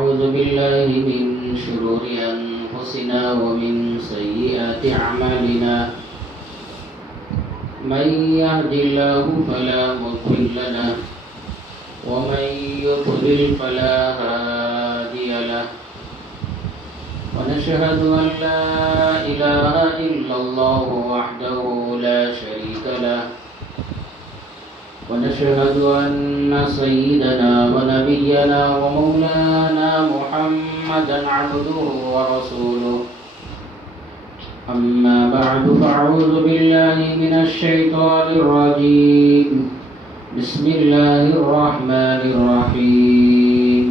ونعوذ بالله من شرور أنفسنا ومن سيئات أعمالنا من يهد الله فلا مضل له ومن يضلل فلا هادي له ونشهد أن لا إله إلا الله وحده لا شريك له ونشهد أن سيدنا ونبينا ومولانا محمدا عبده ورسوله أما بعد فأعوذ بالله من الشيطان الرجيم بسم الله الرحمن الرحيم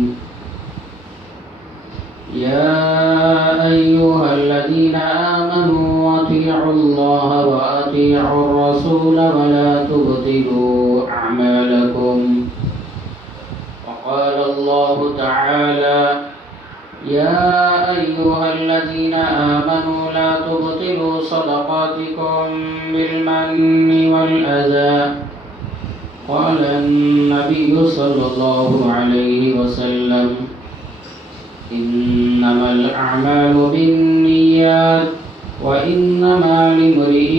يا أيها الذين آمنوا أطيعوا الله وأطيعوا الرسول ولا تبطلوا أعمالكم وقال الله تعالى يا أيها الذين آمنوا لا تبطلوا صدقاتكم بالمن والأذى قال النبي صلى الله عليه وسلم إنما الأعمال بالنيات وإنما لامرئ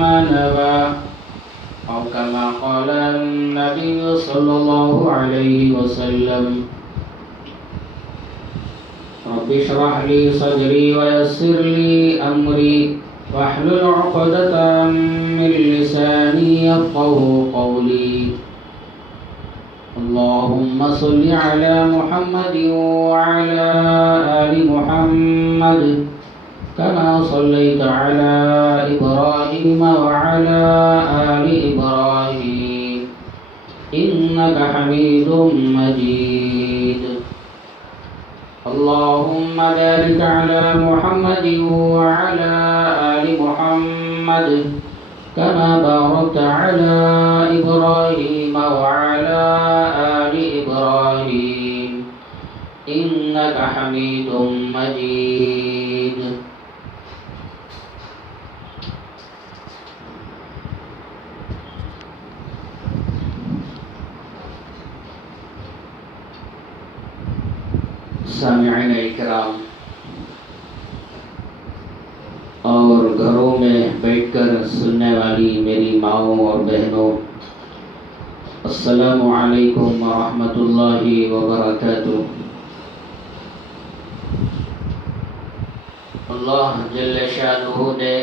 ما نوى أو كما قال النبي صلى الله عليه وسلم رب اشرح لي صدري ويسر لي أمري واحلل عقدة من لساني يفقهوا قولي اللهم صل على محمد وعلى آل محمد كما صليت على إبراهيم وعلى آل إبراهيم إنك حميد مجيد اللهم بارك على محمد وعلى آل محمد كما باركت على إبراهيم وعلى آل إبراهيم إنك حميد مجيد سامعین اکرام اور گھروں میں بیٹھ کر سننے والی میری ماؤں اور بہنوں، السلام علیکم ورحمۃ اللہ وبرکاتہ۔ اللہ جل شانہ نے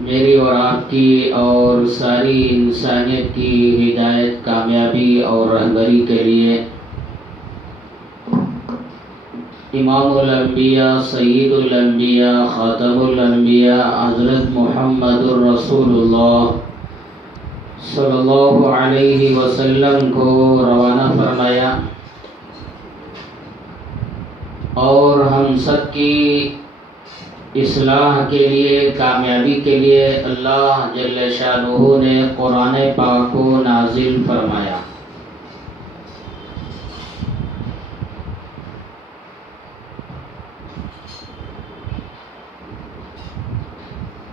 میری اور آپ کی اور ساری انسانیت کی ہدایت، کامیابی اور رہبری کے لیے امام الانبیاء، سید الانبیاء، خاتم الانبیاء حضرت محمد الرسول اللہ صلی اللہ علیہ وسلم کو روانہ فرمایا، اور ہم سب کی اصلاح کے لیے، کامیابی کے لیے اللہ جل شانہ نے قرآن پاک کو نازل فرمایا۔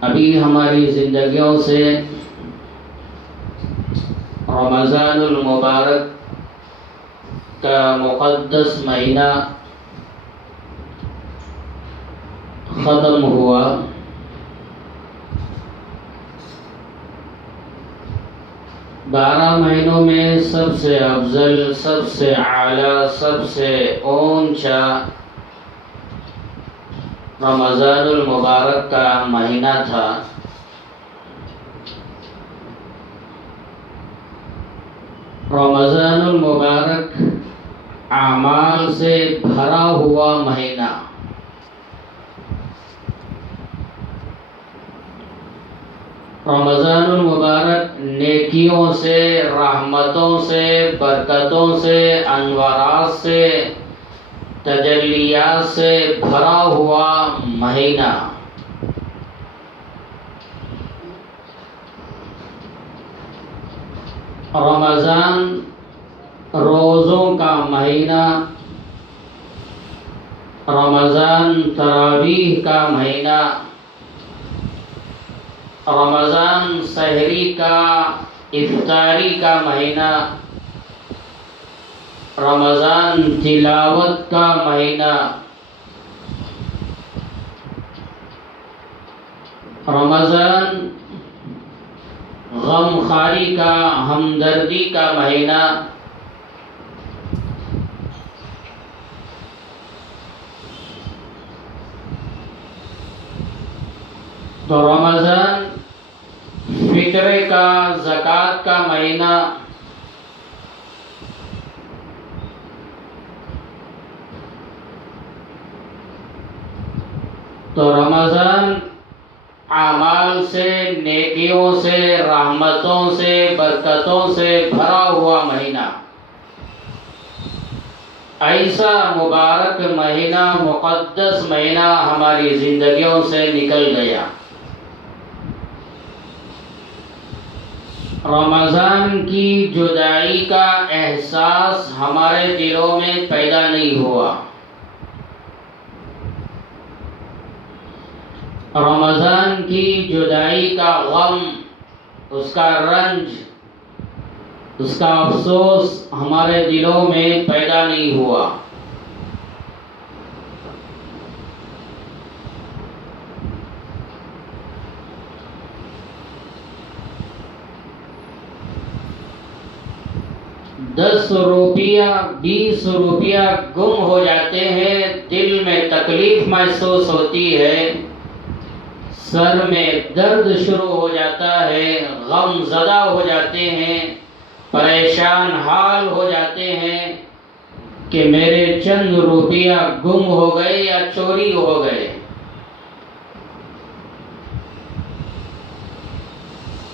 ابھی ہماری زندگیوں سے رمضان المبارک کا مقدس مہینہ ختم ہوا۔ 12 مہینوں میں سب سے افضل، سب سے اعلیٰ، سب سے اونچا رمضان المبارک کا مہینہ تھا۔ رمضان المبارک اعمال سے بھرا ہوا مہینہ، رمضان المبارک نیکیوں سے، رحمتوں سے، برکتوں سے، انوارات سے، تجلیات سے بھرا ہوا مہینہ۔ رمضان روزوں کا مہینہ، رمضان تراویح کا مہینہ، رمضان سحری کا افطاری کا مہینہ، رمضان تلاوت کا مہینہ، رمضان غم خواری کا، ہمدردی کا مہینہ، تو رمضان فطرے کا، زکوٰۃ کا مہینہ، تو رمضان اعمال سے، نیکیوں سے، رحمتوں سے، برکتوں سے بھرا ہوا مہینہ، ایسا مبارک مہینہ، مقدس مہینہ ہماری زندگیوں سے نکل گیا۔ رمضان کی جدائی کا احساس ہمارے دلوں میں پیدا نہیں ہوا۔ رمضان کی جدائی کا غم، اس کا رنج، اس کا افسوس ہمارے دلوں میں پیدا نہیں ہوا۔ ₹10 ₹20 گم ہو جاتے ہیں، دل میں تکلیف محسوس ہوتی ہے، سر میں درد شروع ہو جاتا ہے، غم زدہ ہو جاتے ہیں، پریشان حال ہو جاتے ہیں کہ میرے چند روپیہ گم ہو گئے یا چوری ہو گئے۔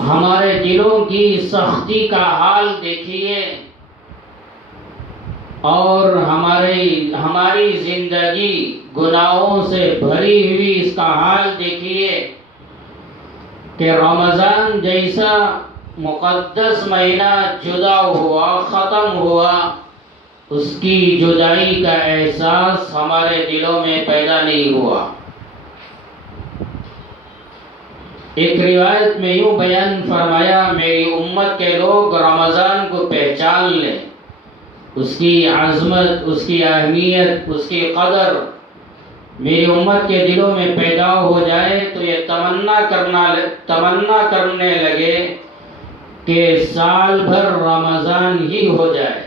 ہمارے دلوں کی سختی کا حال دیکھیے، اور ہماری زندگی گناہوں سے بھری ہوئی اس کا حال دیکھیے کہ رمضان جیسا مقدس مہینہ جدا ہوا، ختم ہوا، اس کی جدائی کا احساس ہمارے دلوں میں پیدا نہیں ہوا۔ ایک روایت میں یوں بیان فرمایا، میری امت کے لوگ رمضان کو پہچان لیں، اس کی عظمت، اس کی اہمیت، اس کی قدر میری امت کے دلوں میں پیدا ہو جائے تو یہ تمنا کرنے لگے کہ سال بھر رمضان ہی ہو جائے۔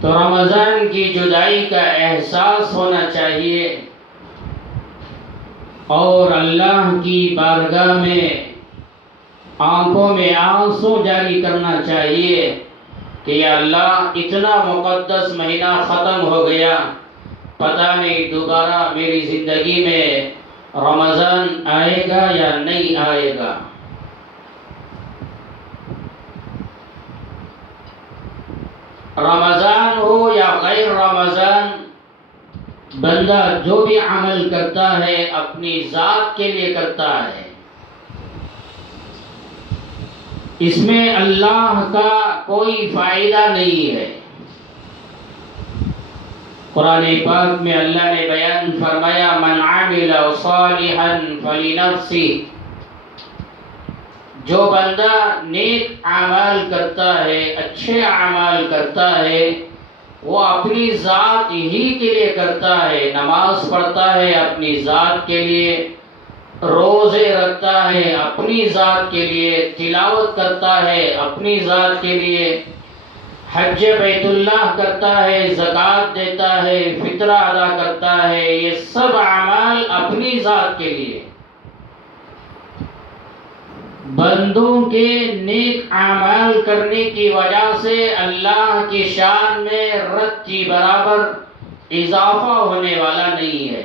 تو رمضان کی جدائی کا احساس ہونا چاہیے، اور اللہ کی بارگاہ میں آنکھوں میں آنسو جاری کرنا چاہیے کہ یا اللہ، اتنا مقدس مہینہ ختم ہو گیا، پتہ نہیں دوبارہ میری زندگی میں رمضان آئے گا یا نہیں آئے گا۔ رمضان ہو یا غیر رمضان، بندہ جو بھی عمل کرتا ہے اپنی ذات کے لیے کرتا ہے، اس میں اللہ کا کوئی فائدہ نہیں ہے۔ قرآن پاک میں اللہ نے بیان فرمایا، من عمل صالحا فلنفسہ، جو بندہ نیک اعمال کرتا ہے، اچھے اعمال کرتا ہے، وہ اپنی ذات ہی کے لیے کرتا ہے۔ نماز پڑھتا ہے اپنی ذات کے لیے، روزے رکھتا ہے اپنی ذات کے لیے، تلاوت کرتا ہے اپنی ذات کے لیے، حج بیت اللہ کرتا ہے، زکوٰۃ دیتا ہے، فطرہ ادا کرتا ہے، یہ سب اعمال اپنی ذات کے لیے۔ بندوں کے نیک اعمال کرنے کی وجہ سے اللہ کی شان میں رتی برابر اضافہ ہونے والا نہیں ہے۔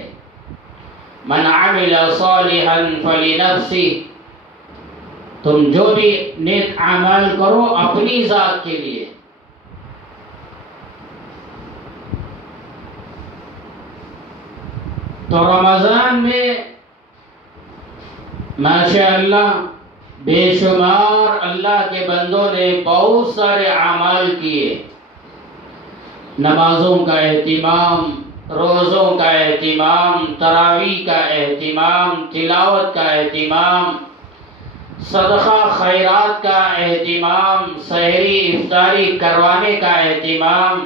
من عمل صالحا فلنفسہ، تم جو بھی نیک اعمال کرو اپنی ذات کے لیے۔ تو رمضان میں ماشاءاللہ بے شمار اللہ کے بندوں نے بہت سارے اعمال کیے، نمازوں کا اہتمام، روزوں کا اہتمام، تراویح کا اہتمام، تلاوت کا اہتمام، صدقہ خیرات کا اہتمام، سحری افطاری کروانے کا اہتمام،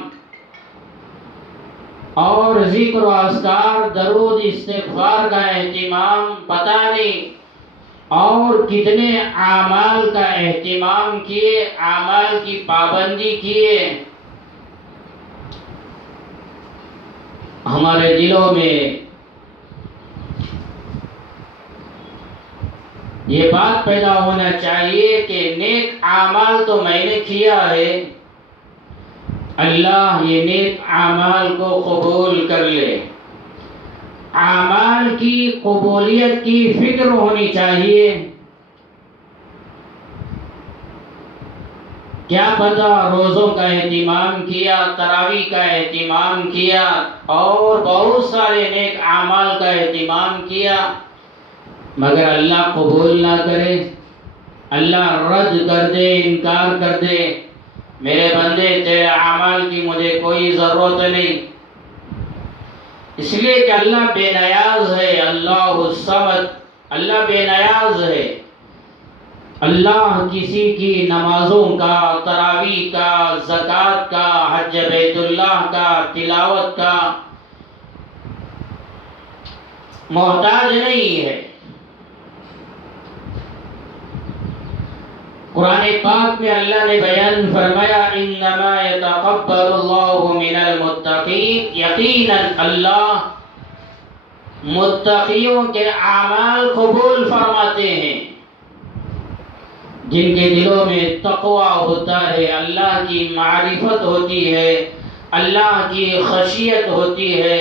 اور ذکر و اذکار، درود استغفار کا اہتمام، پتہ نہیں اور کتنے اعمال کا اہتمام کیے، اعمال کی پابندی کیے۔ ہمارے دلوں میں یہ بات پیدا ہونا چاہیے کہ نیک اعمال تو میں نے کیا ہے، اللہ یہ نیک اعمال کو قبول کر لے۔ اعمال کی قبولیت کی فکر ہونی چاہیے۔ کیا پتہ روزوں کا اہتمام کیا، تراویح کا اہتمام کیا اور بہت سارے نیک اعمال کا اہتمام کیا، مگر اللہ قبول نہ کرے، اللہ رد کر دے، انکار کر دے، میرے بندے تیرے اعمال کی مجھے کوئی ضرورت نہیں۔ اس لیے کہ اللہ بے نیاز ہے، اللہ الصمد، اللہ بے نیاز ہے۔ اللہ کسی کی نمازوں کا، تراویح کا، زکوٰۃ کا، حج بیت اللہ کا، تلاوت کا محتاج نہیں ہے۔ قرآن پاک میں اللہ نے بیان فرمایا انما یتقبل اللہ من المتقین، یقیناً اللہ متقیوں کے اعمال قبول فرماتے ہیں، جن کے دلوں میں تقوی ہوتا ہے، اللہ کی معرفت ہوتی ہے، اللہ کی خشیت ہوتی ہے،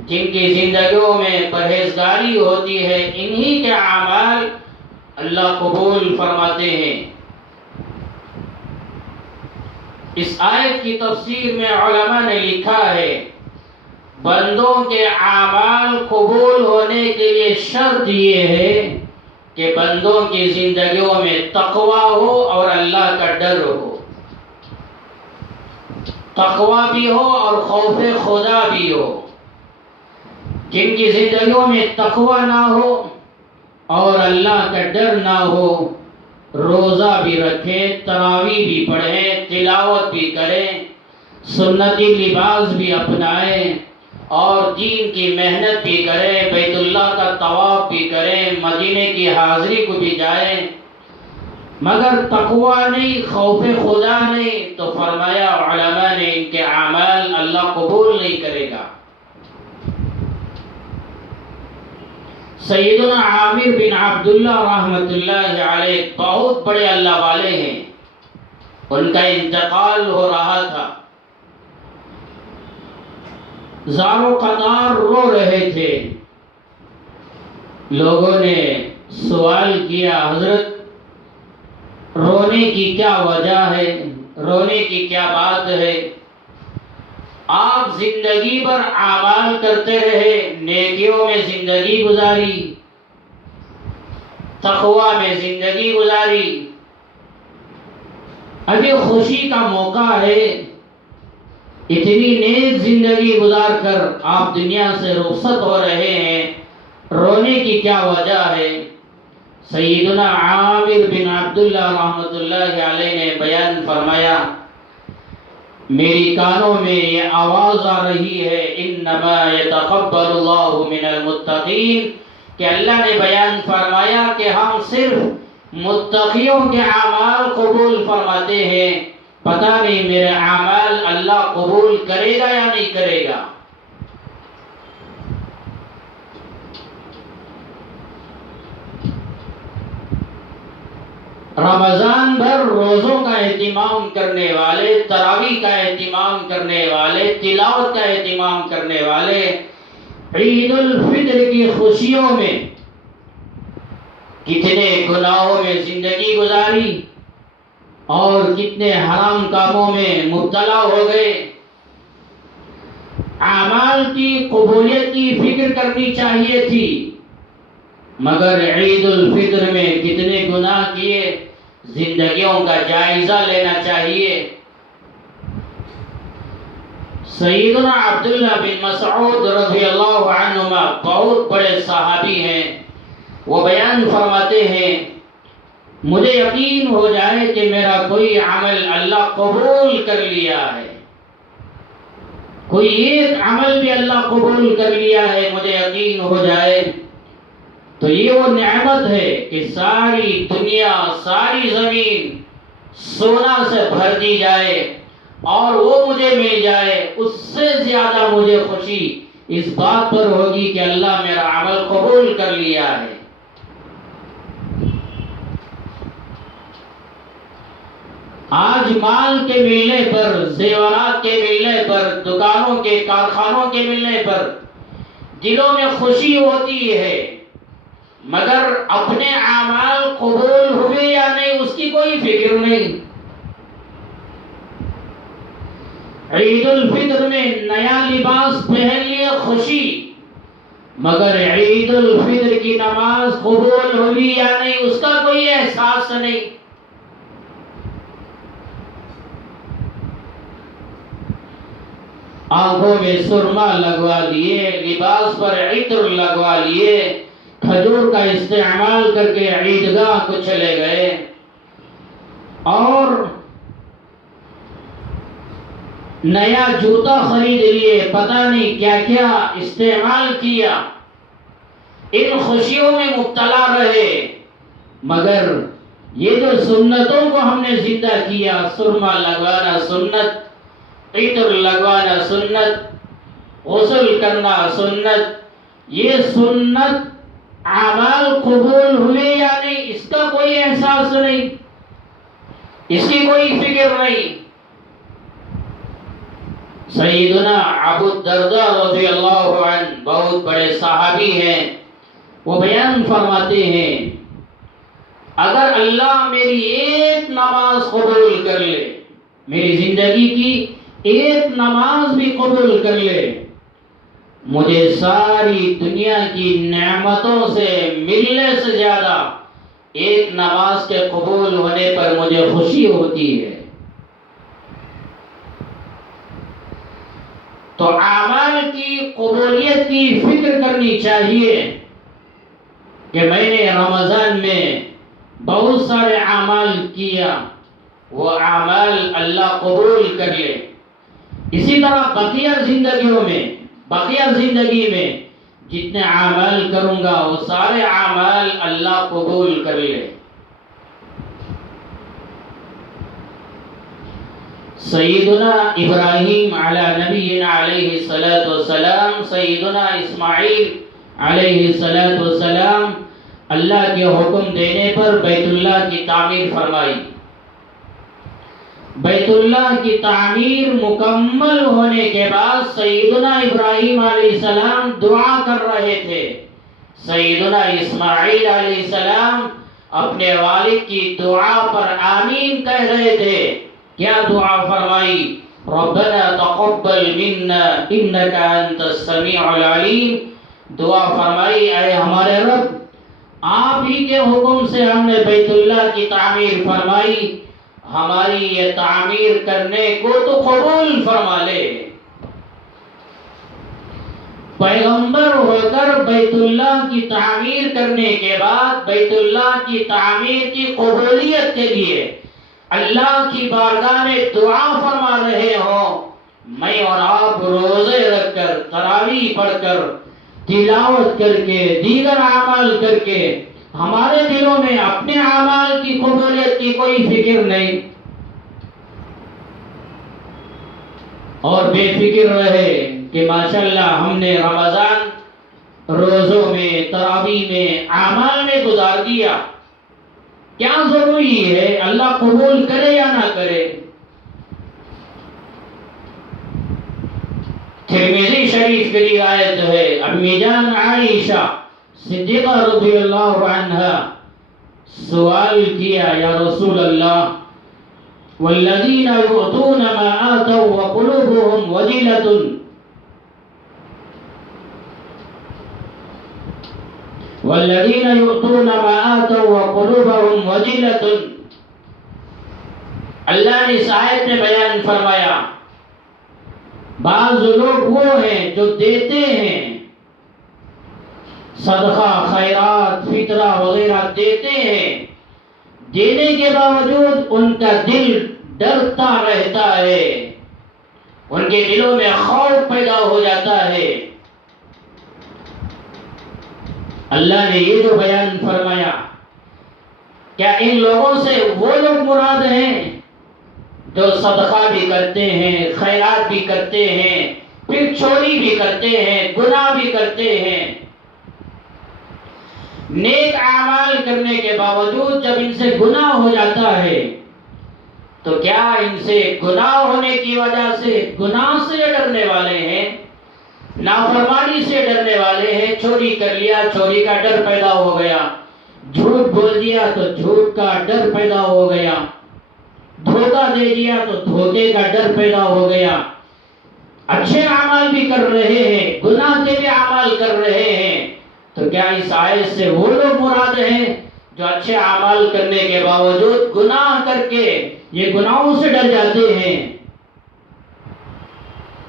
جن کی زندگیوں میں پرہیزگاری ہوتی ہے، انہی کے اعمال اللہ قبول فرماتے ہیں۔ اس آیت کی تفسیر میں علماء نے لکھا ہے بندوں کے اعمال قبول ہونے کے لیے شرط یہ ہے کہ بندوں کی زندگیوں میں تقوی ہو اور اللہ کا ڈر ہو، تقوی بھی ہو اور خوف خدا بھی ہو۔ جن کی زندگیوں میں تقوی نہ ہو اور اللہ کا ڈر نہ ہو، روزہ بھی رکھیں، تراویح بھی پڑھیں، تلاوت بھی کریں، سنتی لباس بھی اپنائیں اور دین کی محنت بھی کریں، بیت اللہ کا طواف بھی کریں، مدینے کی حاضری کو بھی جائیں، مگر تقوی نہیں، خوف خدا نہیں، تو فرمایا علماء نے ان کے اعمال اللہ قبول نہیں کرے گا۔ سیدنا عامر بن عبداللہ رحمۃ اللہ علیہ بہت بڑے اللہ والے ہیں، ان کا انتقال ہو رہا تھا، زاروں قطار رو رہے تھے۔ لوگوں نے سوال کیا حضرت رونے کی کیا وجہ ہے، رونے کی کیا بات ہے؟ آپ زندگی بھر اعمال کرتے رہے، نیکیوں میں زندگی گزاری، تقوی میں زندگی گزاری، ابھی خوشی کا موقع ہے، اتنی نیک زندگی گزار کر آپ دنیا سے رخصت ہو رہے ہیں، رونے کی کیا وجہ ہے؟ سیدنا عامر بن عبداللہ رحمۃ اللہ علیہ نے بیان فرمایا میری کانوں میں یہ آواز آ رہی ہے انما یتقبل اللہ من المتقین، کہ اللہ نے بیان فرمایا کہ ہم صرف متقیوں کے اعمال قبول فرماتے ہیں، پتہ نہیں میرے اعمال اللہ قبول کرے گا یا نہیں کرے گا۔ رمضان بھر روزوں کا اہتمام کرنے والے، تراویح کا اہتمام کرنے والے، تلاوت کا اہتمام کرنے والے، عید الفطر کی خوشیوں میں کتنے گناہوں میں زندگی گزاری اور کتنے حرام کاموں میں مبتلا ہو گئے۔ اعمال کی قبولیت کی فکر کرنی چاہیے تھی، مگر عید الفطر میں کتنے گناہ کیے، زندگیوں کا جائزہ لینا چاہیے۔ سیدنا عبداللہ بن مسعود رضی اللہ عنہما بہت بڑے صحابی ہیں، وہ بیان فرماتے ہیں مجھے یقین ہو جائے کہ میرا کوئی عمل اللہ قبول کر لیا ہے، کوئی ایک عمل بھی اللہ قبول کر لیا ہے، مجھے یقین ہو جائے تو یہ وہ نعمت ہے کہ ساری دنیا ساری زمین سونا سے بھر دی جائے اور وہ مجھے مل جائے، اس سے زیادہ مجھے خوشی اس بات پر ہوگی کہ اللہ میرا عمل قبول کر لیا ہے۔ آج مال کے ملنے پر، زیورات کے ملنے پر، دکانوں کے کارخانوں کے ملنے پر دلوں میں خوشی ہوتی ہے، مگر اپنے اعمال قبول ہوئے یا نہیں اس کی کوئی فکر نہیں۔ عید الفطر میں نیا لباس پہن لیے خوشی، مگر عید الفطر کی نماز قبول ہوئی یا نہیں اس کا کوئی احساس نہیں۔ آنکھوں میں سرما لگوا لیے، لباس پر عطر لگوا لیے، کھجور کا استعمال کر کے عیدگاہ کو چلے گئے اور نیا جوتا خرید لیے، پتہ نہیں کیا کیا استعمال کیا، ان خوشیوں میں مبتلا رہے، مگر یہ جو سنتوں کو ہم نے زندہ کیا، سرما لگوانا سنت، عطر لگوانا سنت، غسل کرنا سنت، یہ سنت اعمال قبول ہوئے یا نہیں اس کا کوئی احساس نہیں، اس کی کوئی فکر نہیں۔ سیدنا ابو الدرداء رضی اللہ عنہ بہت بڑے صحابی ہیں، وہ بیان فرماتے ہیں اگر اللہ میری ایک نماز قبول کر لے، میری زندگی کی ایک نماز بھی قبول کر لے، مجھے ساری دنیا کی نعمتوں سے ملنے سے زیادہ ایک نماز کے قبول ہونے پر مجھے خوشی ہوتی ہے۔ تو اعمال کی قبولیت کی فکر کرنی چاہیے کہ میں نے رمضان میں بہت سارے اعمال کیا، وہ اعمال اللہ قبول کر لے، اسی طرح بقیہ زندگی میں جتنے اعمال کروں گا وہ سارے اعمال اللہ قبول کر لے۔ سیدنا ابراہیم علی نبینا علیہ الصلوۃ والسلام، سیدنا اسماعیل علیہ الصلوۃ والسلام اللہ کے حکم دینے پر بیت اللہ کی تعمیر فرمائی۔ بیت اللہ کی تعمیر مکمل ہونے کے بعد سیدنا ابراہیم علیہ السلام دعا کر رہے تھے، سیدنا اسماعیل علیہ السلام اپنے والد کی دعا پر آمین کہہ رہے تھے۔ کیا دعا فرمائی؟ ربنا تقبل منا انک انت السمیع العلیم، دعا فرمائی اے ہمارے رب، آپ ہی کے حکم سے ہم نے بیت اللہ کی تعمیر فرمائی، ہماری یہ تعمیر کرنے کو تو قبول فرما لے۔ پیغمبر ہو کر بیت اللہ کی تعمیر کرنے کے بعد بیت اللہ کی تعمیر کی قبولیت کے لیے اللہ کی بارگاہ میں دعا فرما رہے ہوں، میں اور آپ روزے رکھ کر، تراویح پڑھ کر، تلاوت کر کے، دیگر اعمال کر کے، ہمارے دلوں میں اپنے اعمال کی قبولیت کی کوئی فکر نہیں اور بے فکر رہے کہ ماشاءاللہ ہم نے رمضان روزوں میں، تراویح میں، اعمال میں گزار دیا، کیا ضروری ہے اللہ قبول کرے یا نہ کرے؟ ترمذی شریف کی روایت ہے، امی جان عائشہ صدیقہ رضی اللہ عنہا سوال کیا، یا رسول اللہ والذین یؤتون ما آتوا وقلوبهم وجلة والذین یؤتون ما آتوا وقلوبهم وجلة، اللہ نے اس آیت میں بیان فرمایا بعض لوگ وہ ہیں جو دیتے ہیں، صدقہ خیرات فطرہ وغیرہ دیتے ہیں، دینے کے باوجود ان کا دل ڈرتا رہتا ہے، ان کے دلوں میں خوف پیدا ہو جاتا ہے۔ اللہ نے یہ جو بیان فرمایا، کیا ان لوگوں سے وہ لوگ مراد ہیں جو صدقہ بھی کرتے ہیں، خیرات بھی کرتے ہیں، پھر چوری بھی کرتے ہیں، گناہ بھی کرتے ہیں، نیک اعمال کرنے کے باوجود جب ان سے گناہ ہو جاتا ہے تو کیا ان سے گناہ ہونے کی وجہ سے گناہ سے ڈرنے والے ہیں، نافرمانی سے ڈرنے والے ہیں؟ چوری کر لیا، چوری کا ڈر پیدا ہو گیا، جھوٹ بول دیا تو جھوٹ کا ڈر پیدا ہو گیا، دھوکہ دے دیا تو دھوکے کا ڈر پیدا ہو گیا، اچھے اعمال بھی کر رہے ہیں، گناہ کے بھی اعمال کر رہے ہیں، تو کیا اس آیت سے وہ لوگ مراد ہیں جو اچھے اعمال کرنے کے باوجود گناہ کر کے یہ گناہوں سے ڈر جاتے ہیں؟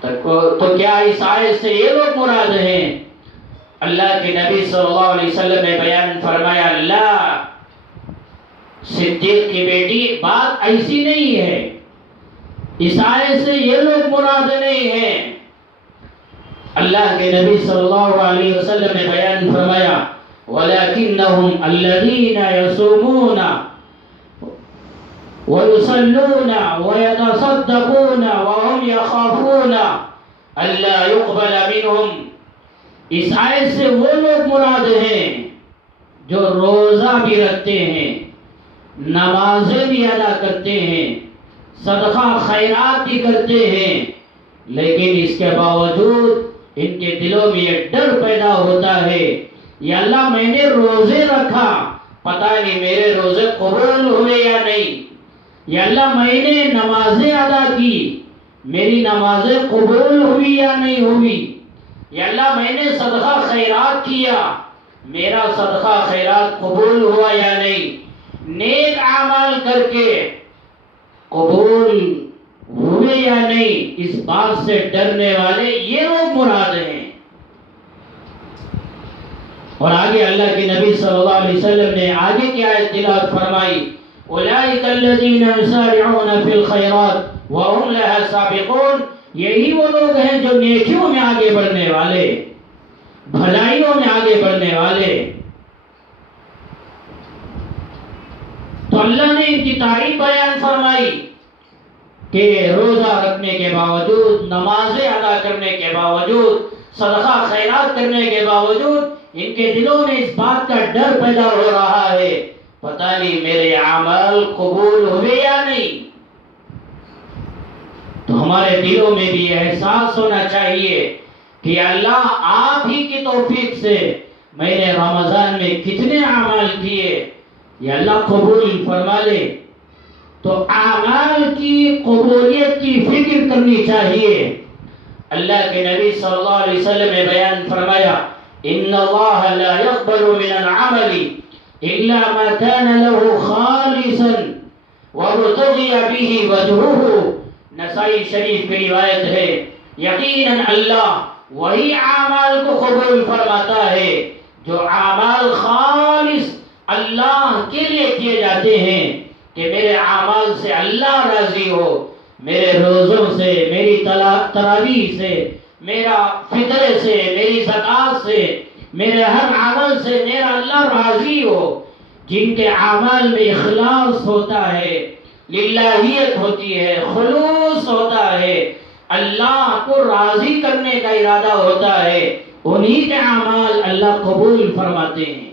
تو کیا اس آیت سے یہ لوگ مراد ہیں؟ اللہ کے نبی صلی اللہ علیہ وسلم نے بیان فرمایا، اللہ صدیق کی بیٹی بات ایسی نہیں ہے، اس آیت سے یہ لوگ مراد نہیں ہیں۔ اللہ کے نبی صلی اللہ علیہ وسلم نے بیان فرمایا، وَلَكِنَّهُمْ الَّذِينَ يَصُومُونَ وَيُصَلُّونَ وَيَتَصَدَّقُونَ وَهُمْ يَخَافُونَ أَلَّا يُقْبَلَ مِنْهُمْ۔ اس آیت سے وہ لوگ مراد ہیں جو روزہ بھی رکھتے ہیں، نمازیں بھی ادا کرتے ہیں، صدقہ خیرات بھی کرتے ہیں، لیکن اس کے باوجود ان کے دلوں میں یہ ڈر پیدا ہوتا ہے، یا اللہ میں نے روزے رکھا، پتہ نہیں میرے روزے قبول ہوئے یا نہیں، یا اللہ میں نے نمازیں ادا کی، میری نمازیں قبول ہوئی یا نہیں ہوئی، یا اللہ میں نے صدقہ خیرات کیا، میرا صدقہ خیرات قبول ہوا یا نہیں، نیک اعمال کر کے قبول ہوئے یا نہیں، اس بات سے ڈرنے والے یہ لوگ مراد ہیں۔ اور آگے اللہ کے نبی صلی اللہ علیہ وسلم نے آگے کی آیت تلاوت فرمائی، اولئک الذین یسارعون فی الخیرات وهم لها سابقون۔ یہی وہ لوگ ہیں جو نیکیوں میں آگے بڑھنے والے، بھلائیوں میں آگے بڑھنے والے۔ تو اللہ نے ان کی تعریف بیان فرمائی کہ روزہ رکھنے کے باوجود، نمازیں ادا کرنے کے باوجود، صدقہ خیرات کرنے کے باوجود ان کے دلوں میں اس بات کا ڈر پیدا ہو رہا ہے، پتہ نہیں میرے اعمال قبول ہوئے یا نہیں۔ تو ہمارے دلوں میں بھی احساس ہونا چاہیے کہ اللہ آپ ہی کی توفیق سے میں نے رمضان میں کتنے اعمال کیے، یا اللہ قبول فرما لے۔ تو اعمال کی قبولیت کی فکر کرنی چاہیے۔ اللہ کے نبی صلی اللہ علیہ وسلم نے بیان فرمایا، ان اللہ لا يقبل من العمل الا ما كان له خالصا وابتغي به وجهه۔ نسائی شریف کی روایت ہے، یقیناً اللہ وہی اعمال کو قبول فرماتا ہے جو اعمال خالص اللہ کے لیے کیے جاتے ہیں، کہ میرے اعمال سے اللہ راضی ہو، میرے روزوں سے، میری تراویح سے، میرا فطرے سے، میری زکات سے، میرے ہر عمل سے میرا اللہ راضی ہو۔ جن کے اعمال میں اخلاص ہوتا ہے، للہیت ہوتی ہے، خلوص ہوتا ہے، اللہ کو راضی کرنے کا ارادہ ہوتا ہے، انہی کے اعمال اللہ قبول فرماتے ہیں۔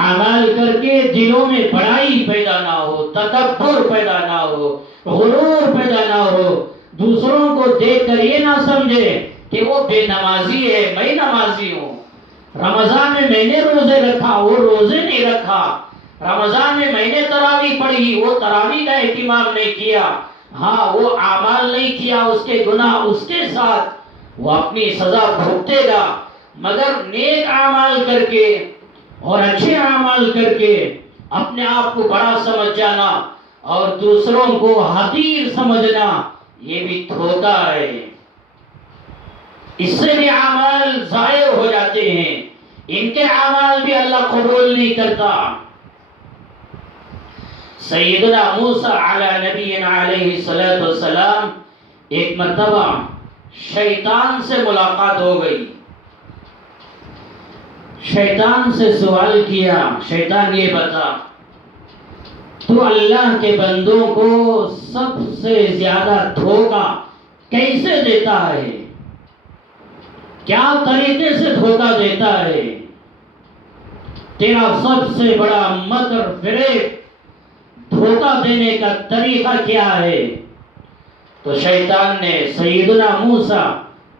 اعمال کر کے دلوں میں بڑائی پیدا نہ ہو، تکبر پیدا نہ ہو، غرور پیدا نہ ہو، دوسروں کو دیکھ کر یہ نہ سمجھے کہ وہ بے نمازی ہے، میں نمازی ہوں، رمضان میں نے روزے رکھا، وہ روزے نہیں رکھا، رمضان میں نے تراویح پڑھی، وہ تراویح کا اہتمام نہیں کیا، ہاں وہ اعمال نہیں کیا، اس کے گناہ اس کے ساتھ وہ اپنی سزا بھگتے گا، مگر نیک اعمال کر کے اور اچھے اعمال کر کے اپنے آپ کو بڑا سمجھ جانا اور دوسروں کو حقیر سمجھنا، یہ بھی دھوکہ ہے، اس سے بھی اعمال ضائع ہو جاتے ہیں، ان کے اعمال بھی اللہ قبول نہیں کرتا۔ سیدنا موسیٰ علی نبینا علیہ السلام ایک مرتبہ شیطان سے ملاقات ہو گئی۔ شیطان سے سوال کیا، شیطان یہ بتا تو اللہ کے بندوں کو سب سے زیادہ دھوکہ کیسے دیتا ہے؟ کیا طریقے سے دھوکہ دیتا ہے؟ تیرا سب سے بڑا مکر فریب دھوکہ دینے کا طریقہ کیا ہے؟ تو شیطان نے سیدنا موسیٰ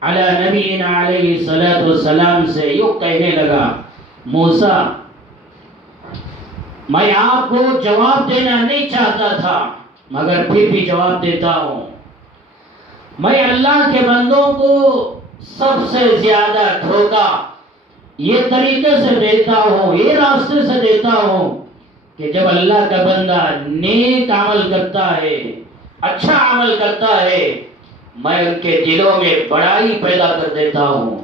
علی نبینا علیہ السلام سے یوں کہنے لگا، موسیٰ میں آپ کو جواب دینا نہیں چاہتا تھا مگر پھر بھی جواب دیتا ہوں، میں اللہ کے بندوں کو سب سے زیادہ دھوکہ یہ طریقے سے دیتا ہوں، یہ راستے سے دیتا ہوں کہ جب اللہ کا بندہ نیک عمل کرتا ہے، اچھا عمل کرتا ہے، میں ان کے دلوں میں بڑائی پیدا کر دیتا ہوں،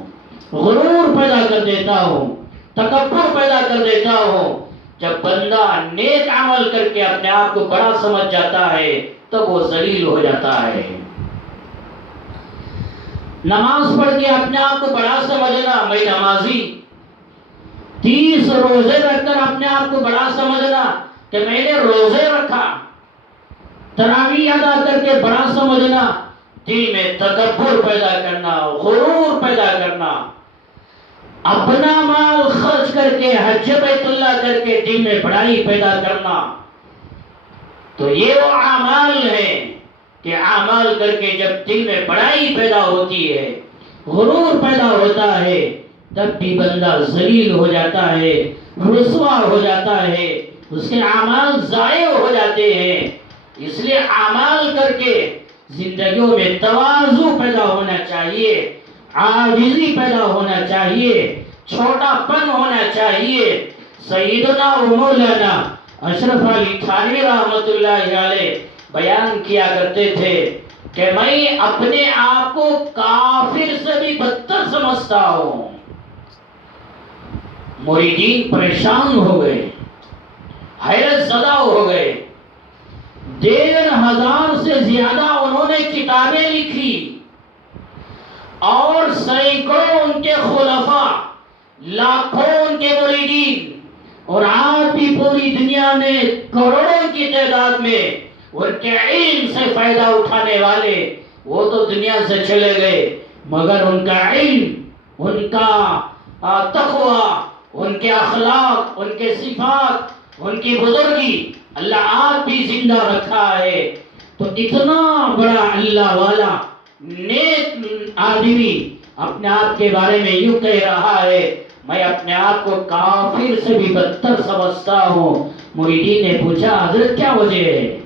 غرور پیدا کر دیتا ہوں، تکبر پیدا کر دیتا ہوں۔ جب بندہ نیک عمل کر کے اپنے آپ کو بڑا سمجھ جاتا ہے تب وہ ذلیل ہو جاتا ہے۔ نماز پڑھ کے اپنے آپ کو بڑا سمجھنا، میں نمازی، 30 روزے رکھ کر اپنے آپ کو بڑا سمجھنا کہ میں نے روزے رکھا، تراویح ادا کر کے بڑا سمجھنا، دل میں تکبر پیدا کرنا، غرور پیدا کرنا، اپنا مال خرچ کر کے حج بیت اللہ کر کے دل میں بڑائی پیدا کرنا، تو یہ وہ اعمال ہیں کہ اعمال کر کے جب دل میں بڑائی پیدا ہوتی ہے، غرور پیدا ہوتا ہے، تب بھی بندہ ذلیل ہو جاتا ہے، رسوا ہو جاتا ہے، اس کے اعمال ضائع ہو جاتے ہیں۔ اس لیے اعمال کر کے زندگیوں میں تواضع پیدا ہونا چاہیے، عاجزی پیدا ہونا چاہیے، چھوٹا پن ہونا چاہیے۔ سیدنا و مولانا اشرف علی تھانوی رحمۃ اللہ علیہ بیان کیا کرتے تھے کہ میں اپنے آپ کو کافر سے بھی بدتر سمجھتا ہوں۔ مریدین پریشان ہو گئے، حیرت زدہ ہو گئے، 1500 سے زیادہ انہوں نے کتابیں لکھی اور سینکڑوں ان کے خلفاء، لاکھوں ان کے مریدین، اور آج بھی پوری دنیا میں کروڑوں کی تعداد میں ان کے علم سے فائدہ اٹھانے والے وہ تو دنیا سے چلے گئے، مگر ان کا علم، ان کا تقوی، ان کے اخلاق، ان کے صفات، ان کی بزرگی اللہ آج بھی زندہ رکھا ہے۔ تو اتنا بڑا اللہ والا نیک آدمی اپنے آپ کے بارے میں یوں کہہ رہا ہے، میں اپنے آپ کو کافر سے بھی بدتر سمجھتا ہوں۔ مریدین نے پوچھا، حضرت کیا وجہ ہے؟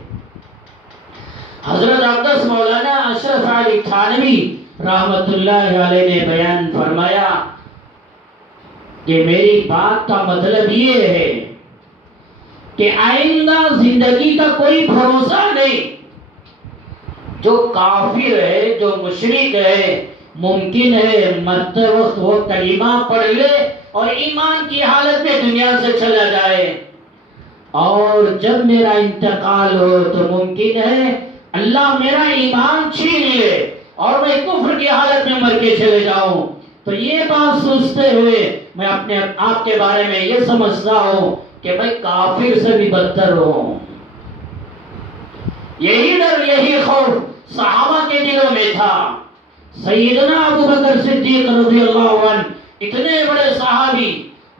حضرت اقدس مولانا اشرف علی تھانوی رحمت اللہ علیہ نے بیان فرمایا کہ میری بات کا مطلب یہ ہے کہ آئندہ زندگی کا کوئی بھروسہ نہیں۔ جو کافر ہے، جو مشرک ہے، ممکن ہے مرتے وقت وہ کلمہ پڑھ لے اور ایمان کی حالت میں دنیا سے چلا جائے، اور جب میرا انتقال ہو تو ممکن ہے اللہ میرا ایمان چھین لے اور میں کفر کی حالت میں مر کے چلے جاؤں۔ تو یہ بات سوچتے ہوئے میں اپنے آپ کے بارے میں یہ سمجھتا ہوں کہ میں کافر سے بھی بدتر ہوں۔ یہی ڈر، یہی خوف صحابہ کے دلوں میں تھا۔ سیدنا ابو بکر صدیق رضی اللہ عنہ اتنے بڑے صحابی،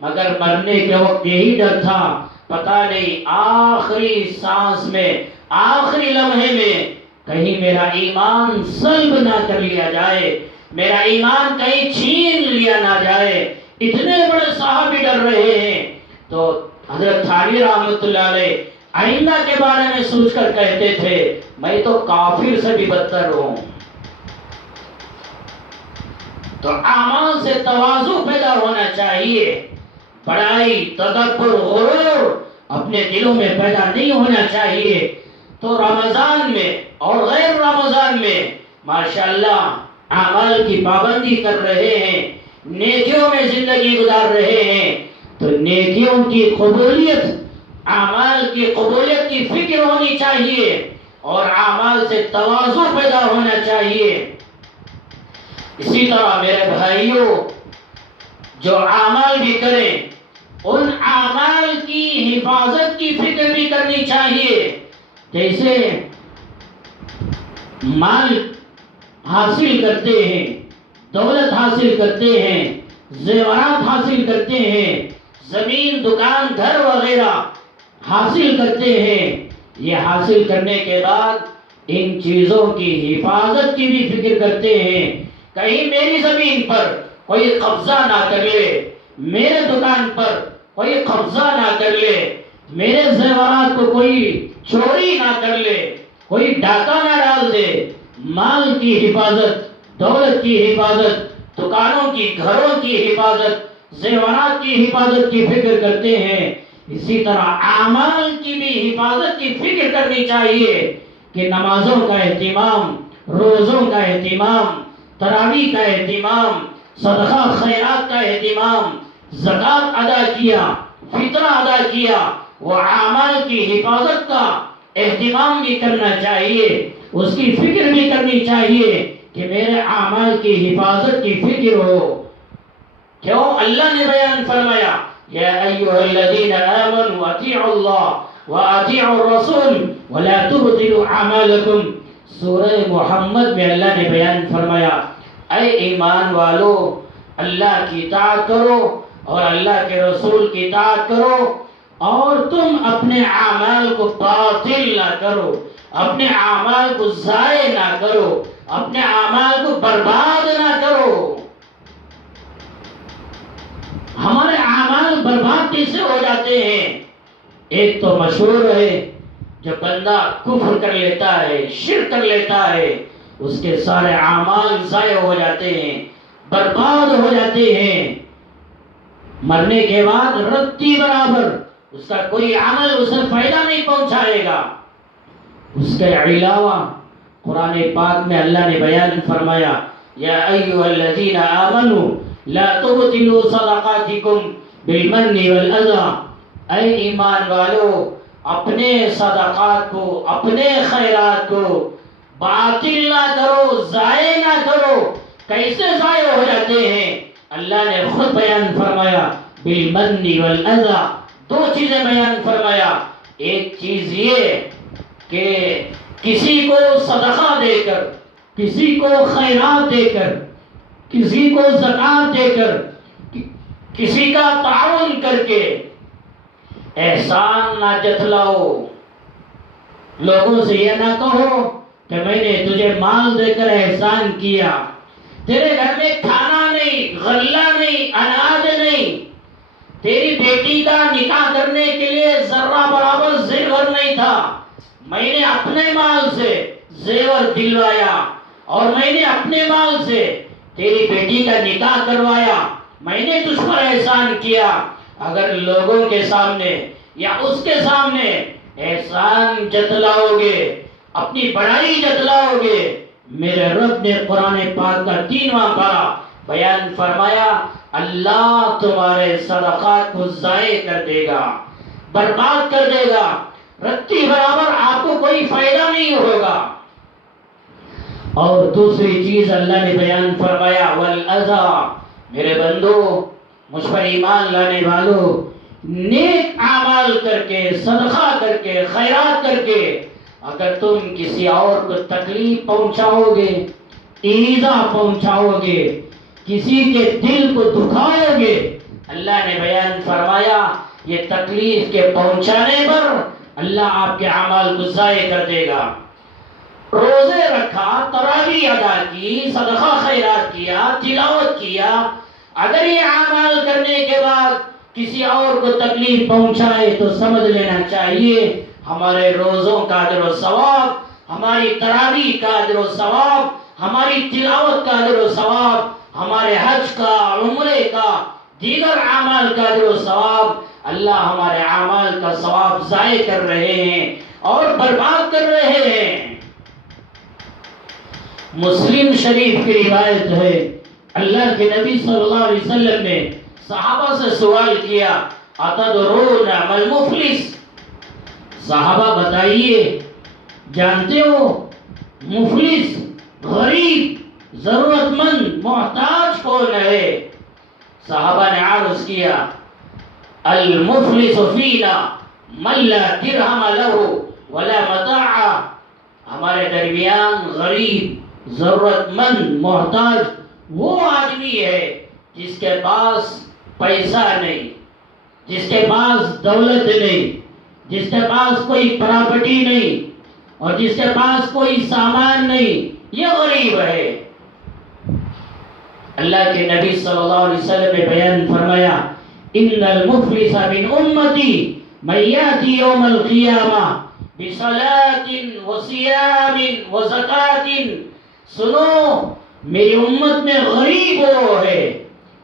مگر مرنے کے وقت یہی ڈر تھا، پتہ نہیں آخری سانس میں، آخری لمحے میں کہیں میرا ایمان سلب نہ کر لیا جائے، میرا ایمان کہیں چھین لیا نہ جائے۔ اتنے بڑے صحابی ڈر رہے ہیں۔ تو حضرت تھانوی رحمۃ اللہ علیہ آئندہ کے بارے میں سوچ کر کہتے تھے، میں تو کافر سے بھی بدتر ہوں۔ تو اعمال سے تواضع پیدا ہونا چاہیے، بڑائی، تکبر، غرور اپنے دلوں میں پیدا نہیں ہونا چاہیے۔ تو رمضان میں اور غیر رمضان میں ماشاءاللہ اعمال کی پابندی کر رہے ہیں، نیکیوں میں زندگی گزار رہے ہیں، تو نیکیوں کی قبولیت، اعمال کی قبولیت کی فکر ہونی چاہیے اور اعمال سے تواضع پیدا ہونا چاہیے۔ اسی طرح میرے بھائیوں، جو اعمال بھی کریں ان اعمال کی حفاظت کی فکر بھی کرنی چاہیے۔ جیسے مال حاصل کرتے ہیں، دولت حاصل کرتے ہیں، زیورات حاصل کرتے ہیں، زمین، دکان، گھر وغیرہ حاصل کرتے ہیں، یہ حاصل کرنے کے بعد ان چیزوں کی حفاظت کی بھی فکر کرتے ہیں، کہیں میری زمین پر کوئی قبضہ نہ کر لے، میرے دکان پر کوئی قبضہ نہ کر لے، میرے زیورات کو کوئی چوری نہ کر لے، کوئی ڈاکہ نہ ڈال دے۔ مال کی حفاظت، دولت کی حفاظت، دکانوں کی، گھروں کی حفاظت، زیورات کی حفاظت کی فکر کرتے ہیں۔ اسی طرح اعمال کی بھی حفاظت کی فکر کرنی چاہیے کہ نمازوں کا اہتمام، روزوں کا اہتمام، تراویح کا اہتمام، صدقہ خیرات کا اہتمام، زکوٰۃ ادا کیا، فطرہ ادا کیا، وہ اعمال کی حفاظت کا اہتمام بھی کرنا چاہیے، اس کی فکر بھی کرنی چاہیے کہ میرے اعمال کی حفاظت کی فکر ہو۔ کیوں؟ اللہ نے بیان فرمایا یا ایھا الذین آمنوا اطیعوا اللہ واطیعوا الرسول ولا تبطلوا اعمالکم۔ سورہ محمد میں اللہ نے بیان فرمایا اے ایمان والو، اللہ کی اطاعت کرو اور اللہ کے رسول کی اطاعت کرو، اور تم اپنے اعمال کو باطل نہ کرو، اپنے اعمال کو ضائع نہ کرو، اپنے اعمال کو برباد نہ کرو۔ ہمارے اعمال برباد کیسے ہو جاتے ہیں؟ ایک تو مشہور ہے، جب بندہ کفر کر لیتا ہے، شرک کر لیتا ہے، اس کے سارے اعمال ضائع ہو جاتے ہیں، برباد ہو جاتے ہیں، مرنے کے بعد رتی برابر اس کا کوئی عمل اسے فائدہ نہیں پہنچائے گا۔ اس کے علاوہ قرآن پاک میں اللہ نے بیان فرمایا یا ایھا الذین آمنوا لا تبطلوا صدقاتکم بالمن والأذى۔ اے ایمان والو، اپنے صدقات کو، اپنے خیرات کو باطل نہ کرو، ضائع نہ کرو۔ کیسے ضائع ہو جاتے ہیں؟ اللہ نے خود بیان فرمایا بالمن والأذى، دو چیزیں بیان فرمایا۔ ایک چیز یہ کہ کسی کو صدقہ دے کر، کسی کو خیرات دے کر، کسی کو زکوٰۃ دے کر، کسی کا تعاون کر کے احسان نہ جتلاؤ۔ لوگوں سے یہ نہ کہو کہ میں نے تجھے مال دے کر احسان کیا، تیرے گھر میں کھانا نہیں، غلہ نہیں، اناج نہیں، تیری بیٹی کا نکاح کرنے کے لیے ذرہ برابر زیور نہیں تھا، میں نے اپنے مال سے زیور دلوایا، اور میں نے اپنے مال سے تیری بیٹی کا نکاح کروایا، میں نے تجھ پر احسان کیا۔ اگر لوگوں کے سامنے یا اس کے سامنے احسان جتلاؤ گے، اپنی بڑائی جتلاؤ گے، میرے رب نے قرآن پاک کا 3واں پارہ بیان فرمایا اللہ تمہارے صدقات کو ضائع کر دے گا، برباد کر دے گا، رتی برابر آپ کو کوئی فائدہ نہیں ہوگا۔ اور دوسری چیز اللہ نے بیان فرمایا والأذى، میرے بندو، مجھ پر ایمان لانے والو، نیک اعمال کر کے، صدقہ کر کے، خیرات کر کے اگر تم کسی اور کو تکلیف پہنچاؤ گے، ایذا پہنچاؤ گے، کسی کے دل کو دکھاؤ گے، اللہ نے بیان فرمایا یہ تکلیف کے پہنچانے پر اللہ آپ کے اعمال کو ضائع کر دے گا۔ روزے رکھا، تراویح ادا کی، صدقہ خیرات کیا، تلاوت کیا، اگر یہ اعمال کرنے کے بعد کسی اور کو تکلیف پہنچائے تو سمجھ لینا چاہیے ہمارے روزوں کا اجر و ثواب، ہماری تراویح کا اجر و ثواب، ہماری تلاوت کا اجر و ثواب، ہمارے حج کا، عمرے کا، دیگر اعمال کا اجر و ثواب، اللہ ہمارے اعمال کا ثواب ضائع کر رہے ہیں۔ اور برباد کر رہے ہیں۔ مسلم شریف کی روایت ہے، اللہ کے نبی صلی اللہ علیہ وسلم نے صحابہ سے سوال کیا، اتدرون ما المفلس؟ صحابہ بتائیے، جانتے ہو مفلس، غریب، ضرورت مند، محتاج کون ہے؟ صحابہ نے عرض کیا، المفلس فینا من لا درہم لہ ولا متاع۔ ہمارے درمیان غریب، ضرورت مند، محتاج وہ آدمی ہے جس کے پاس پیسہ نہیں، جس کے پاس دولت نہیں، جس کے پاس کوئی پراپرٹی نہیں، اور جس کے پاس کوئی سامان نہیں، یہ غریب ہے۔ اللہ کے نبی صلی اللہ علیہ وسلم نے بیان فرمایا، ان المفلس من امتی من یاتی یوم القیامہ بصلاۃ وصیام وزکاۃ۔ سنو، میری امت میں غریب وہ ہے،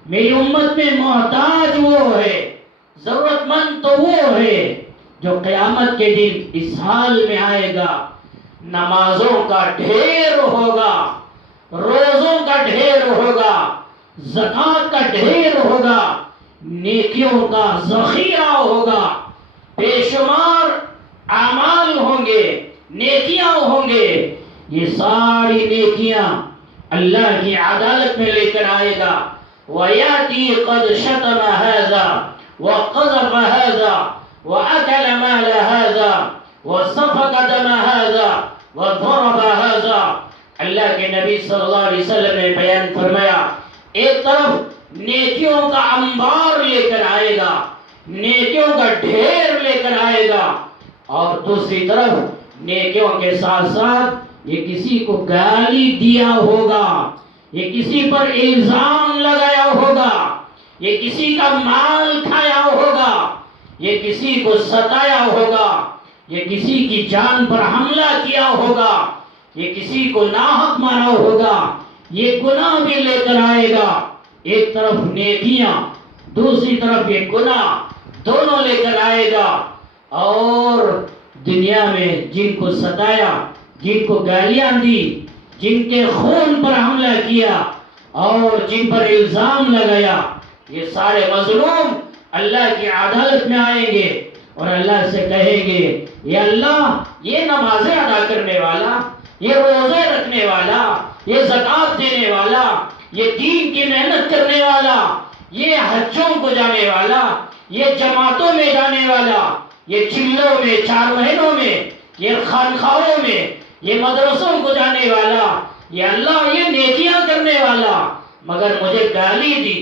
میری امت میں محتاج وہ ہے، ضرورت مند تو وہ ہے جو قیامت کے دن اس حال میں آئے گا، نمازوں کا ڈھیر ہوگا، روزوں کا ڈھیر ہوگا، زکوٰۃ کا ڈھیر ہوگا، نیکیوں کا ذخیرہ ہوگا، بے شمار اعمال ہوں گے، نیکیاں ہوں گے، یہ ساری نیکیاں اللہ کی عدالت میں لے کر آئے گا۔ وَيَأْتِي قَدْ شَتَمَ هَذَا وَقَذَفَ هَذَا وَأَكَلَ مَالَ هَذَا وَسَفَكَ دَمَ هَذَا وَضَرَبَ هَذَا۔ اللہ کے نبی صلی اللہ علیہ وسلم نے بیان فرمایا، ایک طرف نیکیوں کا انبار لے کر آئے گا، نیکیوں کا ڈھیر لے کر آئے گا، اور دوسری طرف نیکیوں کے ساتھ ساتھ یہ کسی کو گالی دیا ہوگا، یہ کسی پر الزام لگایا ہوگا، یہ کسی کا مال کھایا ہوگا، یہ کسی کو ستایا ہوگا، یہ کسی کی جان پر حملہ کیا ہوگا، یہ کسی کو ناحق مارا ہوگا، یہ گناہ بھی لے کر آئے گا۔ ایک طرف نیکیاں، دوسری طرف یہ گناہ، دونوں لے کر آئے گا۔ اور دنیا میں جن کو ستایا، جن کو گالیاں دی، جن کے خون پر حملہ کیا اور جن پر الزام لگایا، یہ سارے مظلوم اللہ کی عدالت میں آئیں گے اور اللہ سے کہیں گے، یا اللہ، یہ نمازیں ادا کرنے والا، یہ روزے رکھنے والا، یہ زکوٰۃ دینے والا، یہ دین کی محنت کرنے والا، یہ حجوں کو جانے والا، یہ جماعتوں میں جانے والا، یہ چلوں میں، 4 مہینوں میں، یہ خانقاہوں میں، یہ مدرسوں کو جانے والا، یہ اللہ، یہ نیکیاں کرنے والا، مگر مجھے گالی دی،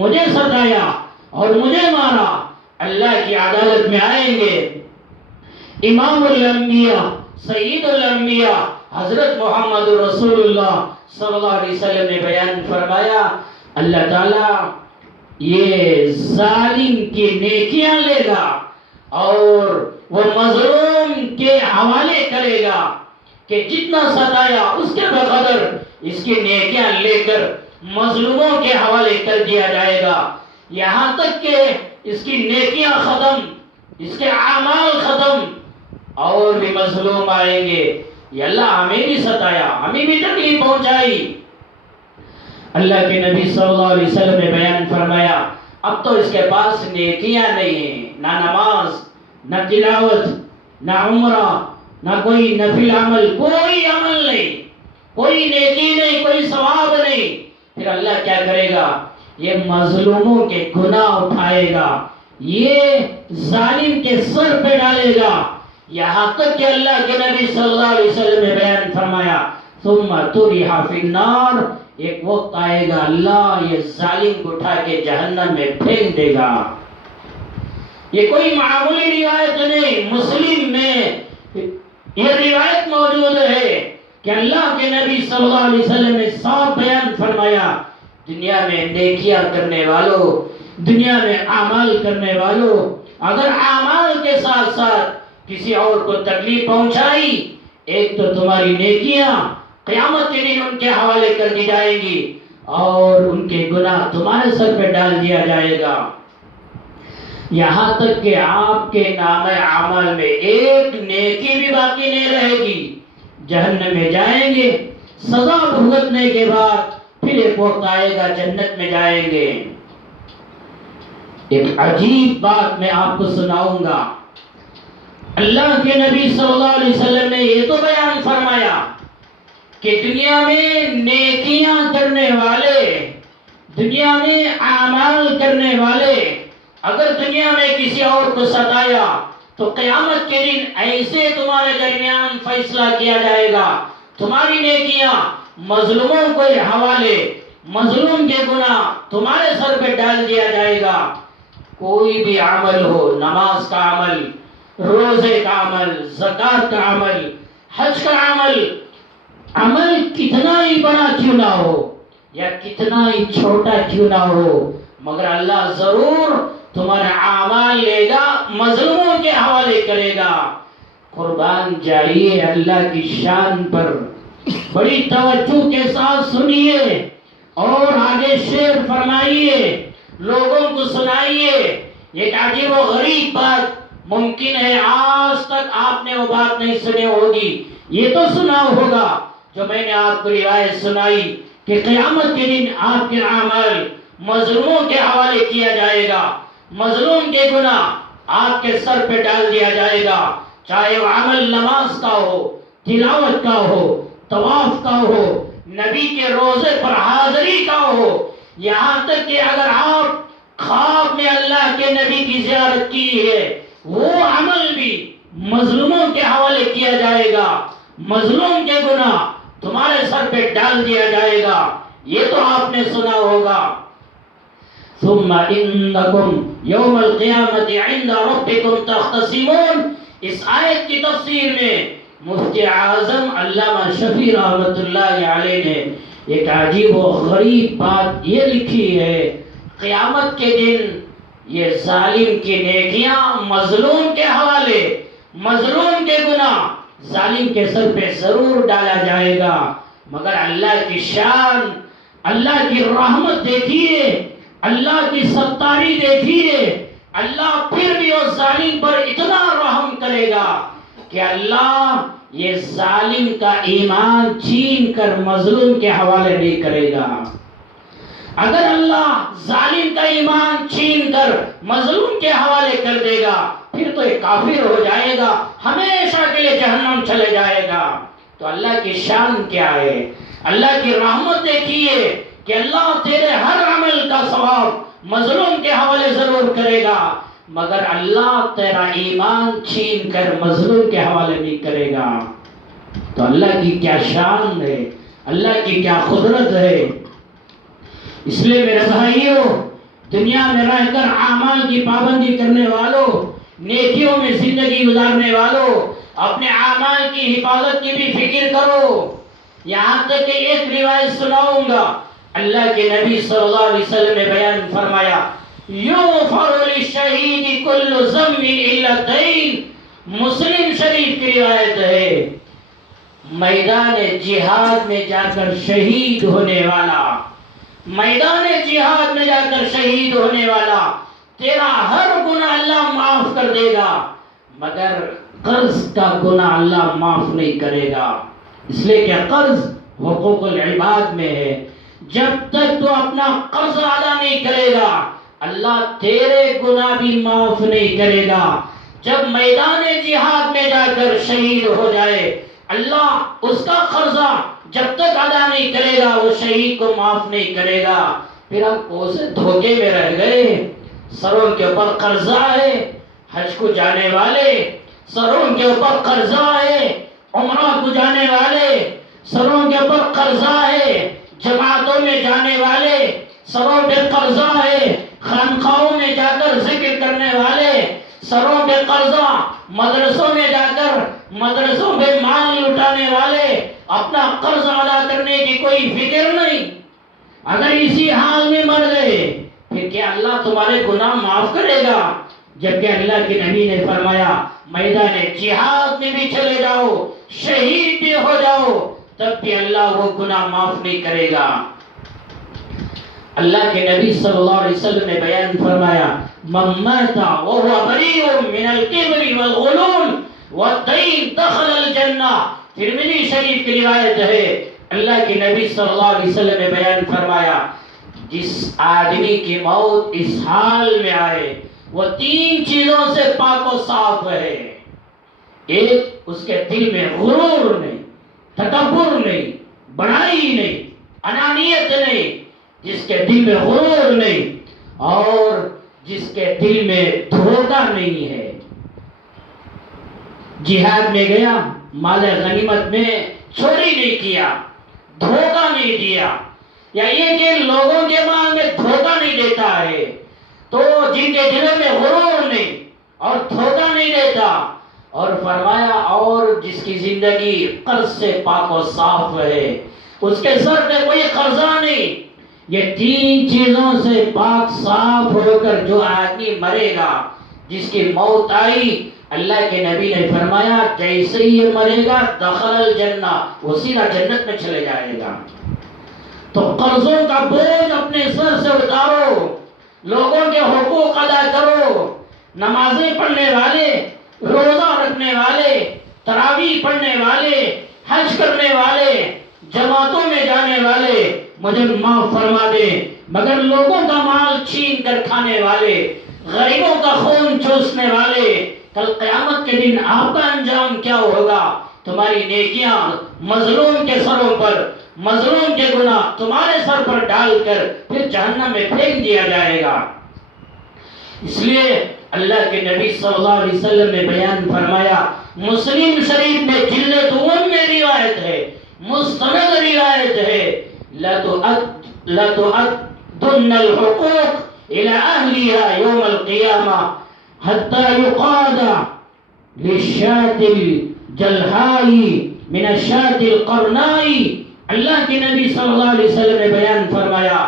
مجھے ستایا اور مجھے مارا، اللہ کی عدالت میں آئیں گے۔ امام الانبیاء، سید الانبیاء حضرت محمد رسول اللہ صلی اللہ علیہ وسلم نے بیان فرمایا، اللہ تعالیٰ یہ ظالم کی نیکیاں لے گا اور وہ مظلوم کے حوالے کرے گا کہ جتنا ستایا اس کے بقدر اس کی نیکیاں لے کر مظلوموں کے حوالے کر دیا جائے گا، یہاں تک کہ اس کی نیکیاں ختم، اس کے اعمال ختم، اور بھی مظلوم آئیں گے، یا اللہ ہمیں بھی ستایا، ہمیں بھی تکلیف پہنچائی۔ اللہ کے نبی صلی اللہ علیہ وسلم نے بیان فرمایا، اب تو اس کے پاس نیکیاں نہیں ہیں، نہ نماز، نہ تلاوت، نہ عمرہ، نہ کوئی نفل عمل، کوئی عمل نہیں، کوئی نیکی نہیں، کوئی ثواب نہیں۔ پھر اللہ کیا کرے گا؟ یہ مظلوموں کے گناہ اٹھائے گا، یہ ظالم کے سر پہ ڈالے گا، یہاں تک کہ اللہ کے نبی صلی اللہ علیہ وسلم نے بیان فرمایا، ثم طرح فی النار، ایک وقت آئے گا اللہ یہ ظالم کو اٹھا کے جہنم میں پھینک دے گا۔ یہ کوئی معمولی روایت نہیں، مسلم میں یہ روایت موجود ہے کہ اللہ کے نبی صلی اللہ علیہ وسلم نے صاف بیان فرمایا، دنیا میں نیکیاں کرنے والوں، دنیا میں اعمال کرنے والوں، اگر اعمال کے ساتھ ساتھ کسی اور کو تکلیف پہنچائی، ایک تو تمہاری نیکیاں قیامت کے دن ان کے حوالے کر دی جائیں گی اور ان کے گناہ تمہارے سر پہ ڈال دیا جائے گا۔ یہاں تک کہ آپ کے نام عمل میں ایک نیکی بھی باقی نہیں رہے گی، جہنم میں جائیں گے، سزا بھگتنے کے بعد پھر ایک وقت آئے گا جنت میں جائیں گے۔ ایک عجیب بات میں آپ کو سناؤں گا، اللہ کے نبی صلی اللہ علیہ وسلم نے یہ تو بیان فرمایا کہ دنیا میں نیکیاں کرنے والے، دنیا میں اعمال کرنے والے اگر دنیا میں کسی اور کو ستایا تو قیامت کے دن ایسے تمہارے درمیان فیصلہ کیا جائے گا، تمہاری نیکیاں مظلوموں کو حوالے، مظلوم کے گناہ تمہارے سر پہ ڈال دیا جائے گا۔ کوئی بھی عمل ہو، نماز کا عمل، روزے کا عمل، زکوٰۃ کا عمل، حج کا عمل، عمل کتنا ہی بڑا کیوں نہ ہو یا کتنا ہی چھوٹا کیوں نہ ہو، مگر اللہ ضرور تمہارا اعمال لے گا، مظلوموں کے حوالے کرے گا۔ قربان جائیے اللہ کی شان پر، بڑی توجہ کے ساتھ سنیے اور آگے شعر فرمائیے، لوگوں کو سنائیے۔ ایک عجیب و غریب بات، ممکن ہے آج تک آپ نے وہ بات نہیں سنی ہوگی، یہ تو سنا ہوگا جو میں نے آپ کو روایت سنائی کہ قیامت کے دن آپ کے اعمال مظلوموں کے حوالے کیا جائے گا، مظلوم کے گناہ آپ کے سر پہ ڈال دیا جائے گا، چاہے وہ عمل نماز کا ہو، تلاوت کا ہو، طواف کا ہو، نبی کے روزے پر حاضری کا ہو، یہاں تک کہ اگر آپ خواب میں اللہ کے نبی کی زیارت کی ہے، وہ عمل بھی مظلوموں کے حوالے کیا جائے گا، مظلوم کے گناہ تمہارے سر پہ ڈال دیا جائے گا، یہ تو آپ نے سنا ہوگا۔ ثم انکم یوم القیامت عند ربکم تختصمون، اس آیت کی تفسیر میں مفتی اعظم علامہ شفیع رحمۃ اللہ علیہ نے ایک عجیب و غریب بات یہ لکھی ہے، قیامت کے دن یہ ظالم کی نیکیاں مظلوم کے حوالے، مظلوم کے گناہ ظالم کے سر پہ ضرور ڈالا جائے گا، مگر اللہ کی شان، اللہ کی رحمت دیکھیے، اللہ کی ستاری دیکھیے، اللہ پھر بھی اس ظالم پر اتنا رحم کرے گا کہ اللہ یہ ظالم کا ایمان چھین کر مظلوم کے حوالے نہیں کرے گا۔ اگر اللہ ظالم کا ایمان چھین کر مظلوم کے حوالے کر دے گا پھر تو یہ کافر ہو جائے گا، ہمیشہ کے لیے جہنم چلے جائے گا۔ تو اللہ کی شان کیا ہے، اللہ کی رحمت دیکھیے کہ اللہ تیرے ہر عمل کا ثواب مظلوم کے حوالے ضرور کرے گا، مگر اللہ تیرا ایمان چھین کر مظلوم کے حوالے نہیں کرے گا۔ تو اللہ کی کیا شان ہے، اللہ کی کیا قدرت ہے۔ اس لیے میرے بھائیوں، دنیا میں رہ کر اعمال کی پابندی کرنے والوں، نیکیوں میں زندگی گزارنے والوں، اپنے اعمال کی حفاظت کی بھی فکر کرو۔ یہاں تک کہ ایک روایت سناؤں گا، اللہ کے نبی صلی اللہ علیہ وسلم نے بیان فرمایا، یغفر للشہید کل ذنب الا الدین، مسلم شریف کی روایت ہے، میدان جہاد میں جا کر شہید ہونے والا، میدان جہاد میں جا کر شہید ہونے والا، تیرا ہر گناہ اللہ معاف کر دے گا، مگر قرض کا گناہ اللہ معاف نہیں کرے گا، اس لیے کہ قرض حقوق العباد میں ہے۔ جب تک تو اپنا قرض ادا نہیں کرے گا اللہ تیرے گناہ بھی معاف نہیں کرے گا۔ جب میدان جہاد میں جا کر شہید ہو جائے اللہ اس کا قرضہ جب تک ادا نہیں کرے گا وہ شہید کو معاف نہیں کرے گا۔ پھر ہم کوسے دھوکے میں رہ گئے، سروں کے اوپر قرضہ ہے، حج کو جانے والے سروں کے اوپر قرضہ ہے، عمرہ کو جانے والے سروں کے اوپر قرضہ ہے، جماعتوں میں جانے والے سروں پہ قرضہ ہے، خانقاہوں میں جا کر ذکر کرنے والے سروں پہ قرضہ، مدرسوں میں جا کر مدرسوں پہ مال لٹانے والے اپنا قرض ادا کرنے کی کوئی فکر نہیں۔ اگر اسی حال میں مر گئے پھر کیا اللہ تمہارے گناہ معاف کرے گا؟ جبکہ اللہ کے نبی نے فرمایا میدان جہاد میں بھی چلے جاؤ، شہید بھی ہو جاؤ، تب بھی اللہ وہ گناہ معاف نہیں کرے گا۔ اللہ کے نبی صلی اللہ علیہ وسلم نے بیان فرمایا من مات وهو بريء من الكبر والغلول والدين دخل الجنہ. ترمذی شریف کی روایت ہے، اللہ کے نبی صلی اللہ علیہ وسلم نے بیان فرمایا جس آدمی کی موت اس حال میں آئے وہ 3 چیزوں سے پاک و صاف ہے. ایک، اس کے دل میں غرور نہیں، تکبر نہیں، بڑائی نہیں، انانیت نہیں. جس کے دل میں غرور نہیں اور جس کے دل میں دھوکہ نہیں ہے. جہاد میں گیا، مال غنیمت میں چوری نہیں کیا، دھوکہ نہیں دیا، یا یہ کہ لوگوں کے مال میں دھوکہ نہیں دیتا ہے. تو جن کے دلوں میں غرور نہیں اور دھوکہ نہیں دیتا، اور فرمایا اور جس کی زندگی قرض سے پاک و صاف ہے، اس کے سر پہ کوئی قرضہ نہیں. یہ 3 چیزوں سے پاک صاف ہو کر جو آدمی مرے گا، جس کی موت آئی، اللہ کے نبی نے فرمایا جیسے ہی یہ مرے گا دخل الجنہ، وہ سیدھا جنت میں چلے جائے گا. تو قرضوں کا بوجھ اپنے سر سے اتارو، لوگوں کے حقوق ادا کرو. نمازیں پڑھنے والے، روزہ رکھنے والے، تراویح پڑھنے والے، حج کرنے والے، جماعتوں میں جانے والے مجھے معاف فرما دے، مگر لوگوں کا مال چھین کر کھانے والے، غریبوں کا خون چوسنے والے، کل قیامت کے دن آپ کا انجام کیا ہوگا؟ تمہاری نیکیاں مظلوم کے سروں پر، مظلوم کے گناہ تمہارے سر پر ڈال کر پھر جہنم میں پھینک دیا جائے گا. اس لیے اللہ کے نبی صلی اللہ علیہ وسلم نے بیان فرمایا، مسلم شریف میں جلد دوم میں روایت ہے، مستند روایت ہے، لَتُؤَدُّنَّ الْحُقُوقِ إِلَىٰ أَهْلِهَا يَوْمَ الْقِيَامَةِ حَتَّى يُقَادَ لِلشَّاةِ الْجَلْحَاءِ مِنَ الشَّاةِ الْقَرْنَاءِ. اللہ کے نبی صلی اللہ علیہ وسلم نے بیان فرمایا،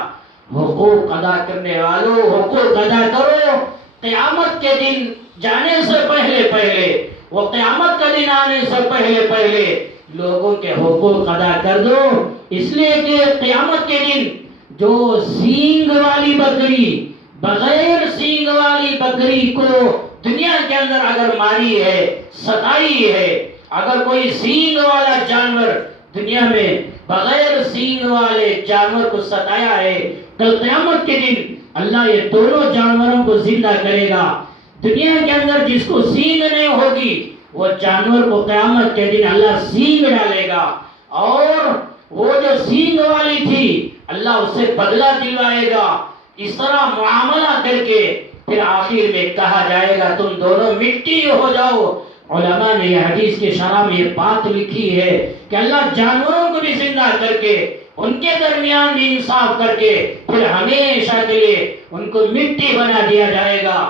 حقوق ادا کرنے والوں حقوق ادا کرو. قیامت کے دن جانے سے پہلے وہ قیامت کا دن آنے سے پہلے لوگوں کے حقوق ادا کر دو. اس لیے کہ قیامت کے دن جو سینگ والی بکری، بغیر سینگ والی بکری کو دنیا کے اندر اگر ماری ہے، ستائی ہے، اگر کوئی سینگ والا جانور دنیا میں بغیر سینگ والے جانور کو ستایا ہے، کل قیامت کے دن اللہ یہ دونوں جانوروں کو زندہ کرے گا. دنیا کے اندر جس کو سینگ نہیں ہوگی وہ جانور کو قیامت کے دن اللہ سینگ ڈالے گا، اور وہ جو سینگ والی تھی اللہ اس سے بدلہ دلوائے گا. اس طرح معاملہ کر کے پھر آخر میں کہا جائے گا تم دونوں مٹی ہو جاؤ. علماء نے یہ حدیث کے شرح میں یہ بات لکھی ہے کہ اللہ جانوروں کو بھی زندہ کر کے ان کے درمیان بھی انصاف کر کے پھر ہمیشہ کے لیے ان کو مٹی بنا دیا جائے گا.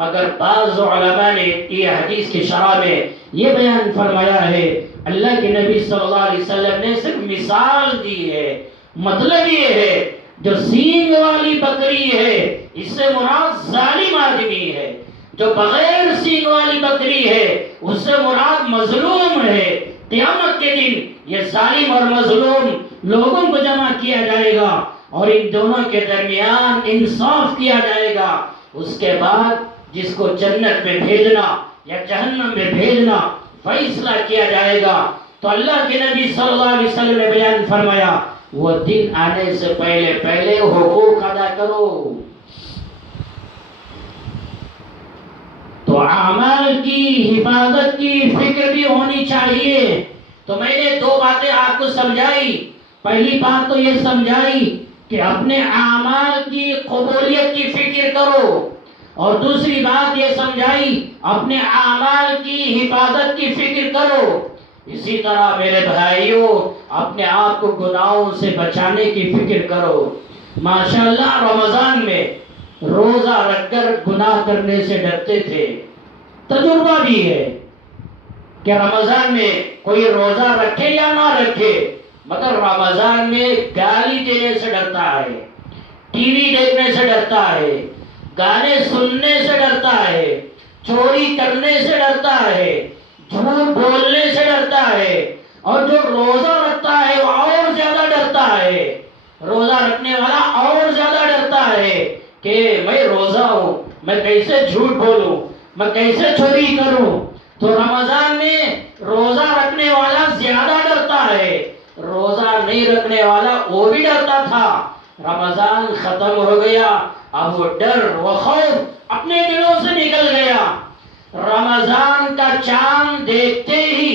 مگر بعض علماء نے یہ حدیث کی شرح میں یہ بیان فرمایا ہے، اللہ کے نبی صلی اللہ علیہ وسلم نے صرف مثال دی ہے. مطلب یہ ہے جو سینگ والی بکری ہے اس سے مراد ظالم آدمی ہے، جو بغیر سینگ والی بکری ہے اس سے مراد مظلوم ہے. قیامت کے دن یہ ظالم اور مظلوم لوگوں کو جمع کیا جائے گا اور ان دونوں کے درمیان انصاف کیا جائے گا. اس کے بعد جس کو جنت میں بھیجنا یا جہنم میں بھیجنا فیصلہ کیا جائے گا. تو اللہ کے نبی صلی اللہ علیہ وسلم نے بیان فرمایا وہ دن آنے سے پہلے حقوق ادا کرو. تو اعمال کی حفاظت کی فکر بھی ہونی چاہیے. تو میں نے 2 باتیں آپ کو سمجھائی. پہلی بات تو یہ سمجھائی کہ اپنے اعمال کی قبولیت کی فکر کرو، اور دوسری بات یہ سمجھائی اپنے اعمال کی حفاظت کی فکر کرو. اسی طرح میرے بھائیوں اپنے آپ کو گناہوں سے بچانے کی فکر کرو. ماشاءاللہ رمضان میں روزہ رکھ کر گناہ کرنے سے ڈرتے تھے. تجربہ بھی ہے کہ رمضان میں کوئی روزہ رکھے یا نہ رکھے، مگر رمضان میں گالی دینے سے ڈرتا ہے، ٹی وی دیکھنے سے ڈرتا ہے، گانے سننے سے ڈرتا ہے، چوری کرنے سے ڈرتا ہے، جھوٹ بولنے سے ڈرتا ہے. اور جو روزہ رکھتا ہے وہ اور زیادہ ڈرتا ہے. روزہ رکھنے والا اور زیادہ ڈرتا ہے کہ میں روزہ ہوں، میں کیسے جھوٹ بولوں، میں کیسے چوری کروں؟ تو رمضان میں روزہ رکھنے والا زیادہ ڈرتا ہے، روزہ نہیں رکھنے والا وہ بھی ڈرتا تھا۔ رمضان ختم ہو گیا، اب وہ ڈر و خوف اپنے دلوں سے نکل گیا۔ رمضان کا چاند دیکھتے ہی،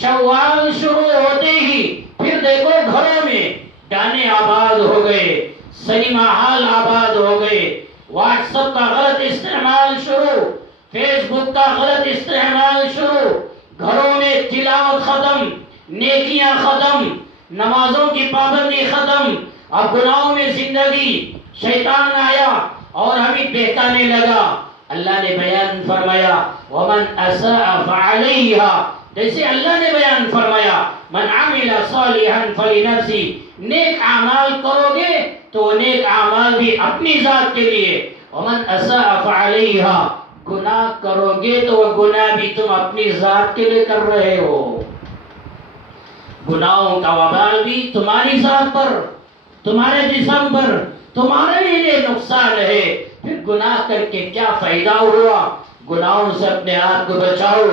شوال شروع ہوتے ہی پھر دیکھو گھروں میں گانے آباد ہو گئے، سنیما ہال آباد ہو گئے، واٹس ایپ کا غلط استعمال شروع، فیس بک کا غلط استعمال شروع، گھروں میں تلاوت ختم، نیکیاں ختم، نمازوں کی پابندی ختم، اب گناہوں میں زندگی، شیطان آیا اور ہمیں بہکانے لگا۔ اللہ نے بیان فرمایا وَمَنْ أَسَاءَ فَعَلَيْهَا، جیسے اللہ نے بیان فرمایا من عمل صالحا فلنفسه، نیک اعمال کرو گے تو نیک اعمال بھی اپنی ذات کے لیے، ومن اساء فعليها، گناہ کرو گے تو وہ گناہ بھی تم اپنی ذات کے لیے کر رہے ہو، گناہوں کا وبال بھی تمہاری ذات پر، تمہارے جسم پر، تمہارے لیے نقصان ہے۔ پھر گناہ کر کے کیا فائدہ ہوا؟ گناہوں سے اپنے آپ کو بچاؤ۔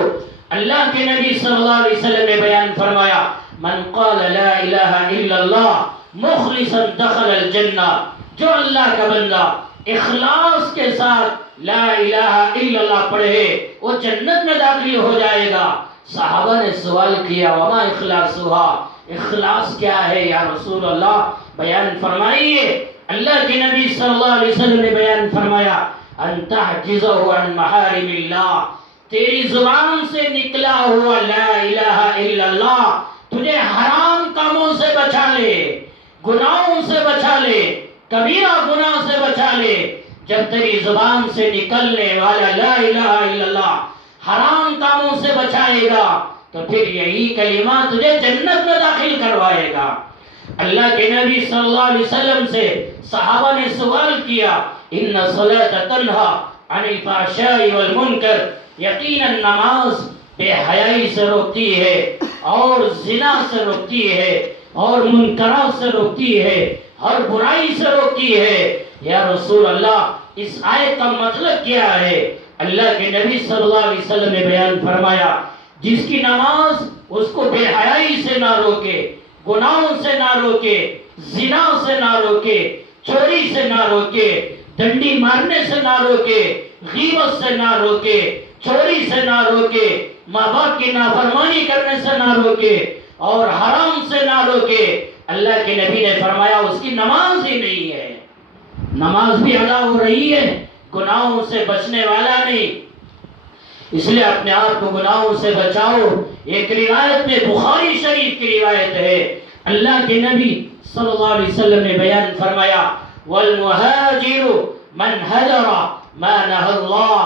اللہ کے نبی صلی اللہ علیہ وسلم نے بیان فرمایا من قال لا الہ الا اللہ مخلصا دخل الجنہ، جو اللہ کا بندہ اخلاص کے ساتھ لا الہ الا اللہ پڑھے وہ جنت میں داخل ہو جائے گا۔ صحابہ نے سوال کیا وما اخلاصها، اخلاص کیا ہے یا رسول اللہ؟ بیان فرمائیے۔ اللہ کے نبی صلی اللہ علیہ وسلم نے بیان فرمایا ان تحجزه عن محارم اللہ، تیری زبان سے نکلا ہوا لا الہ الا اللہ تجھے حرام کاموں سے بچا لے، گناہوں سے بچا لے، کبیرہ گناہ سے بچا لے۔ جب تیری زبان سے نکلنے والا لا الہ الا اللہ حرام کاموں سے بچائے گا تو پھر یہی کلمہ تجھے جنت میں داخل کروائے گا۔ اللہ کے نبی صلی اللہ علیہ وسلم سے صحابہ نے سوال کیا ان الصلاۃ تنہی عن الفحشاء والمنکر، یقیناً نماز بے حیائی سے روکتی ہے اور زنا سے روکتی ہے اور منکرات سے روکتی ہے، ہر برائی سے روکتی ہے۔ یا رسول اللہ اس آیت کا مطلب کیا ہے؟ اللہ کے نبی صلی اللہ علیہ وسلم نے بیان فرمایا جس کی نماز اس کو بے حیائی سے نہ روکے، گناہوں سے نہ روکے، زنا سے نہ روکے، چوری سے نہ روکے، ڈنڈی مارنے سے نہ روکے، غیبت سے نہ روکے، چوری سے نہ روکے، ماں باپ کی نافرمانی کرنے سے نہ روکے اور حرام سے نہ روکے، اللہ کے نبی نے فرمایا اس کی نماز ہی نہیں ہے، نماز بھی ادا ہو رہی ہے، گناہوں سے بچنے والا نہیں۔ اس لیے اپنے آپ کو گناہوں سے بچاؤ۔ ایک روایت میں بخاری شریف کی روایت ہے اللہ کے نبی صلی اللہ علیہ وسلم نے بیان فرمایا والمہاجر من ہجر ما نہى اللہ،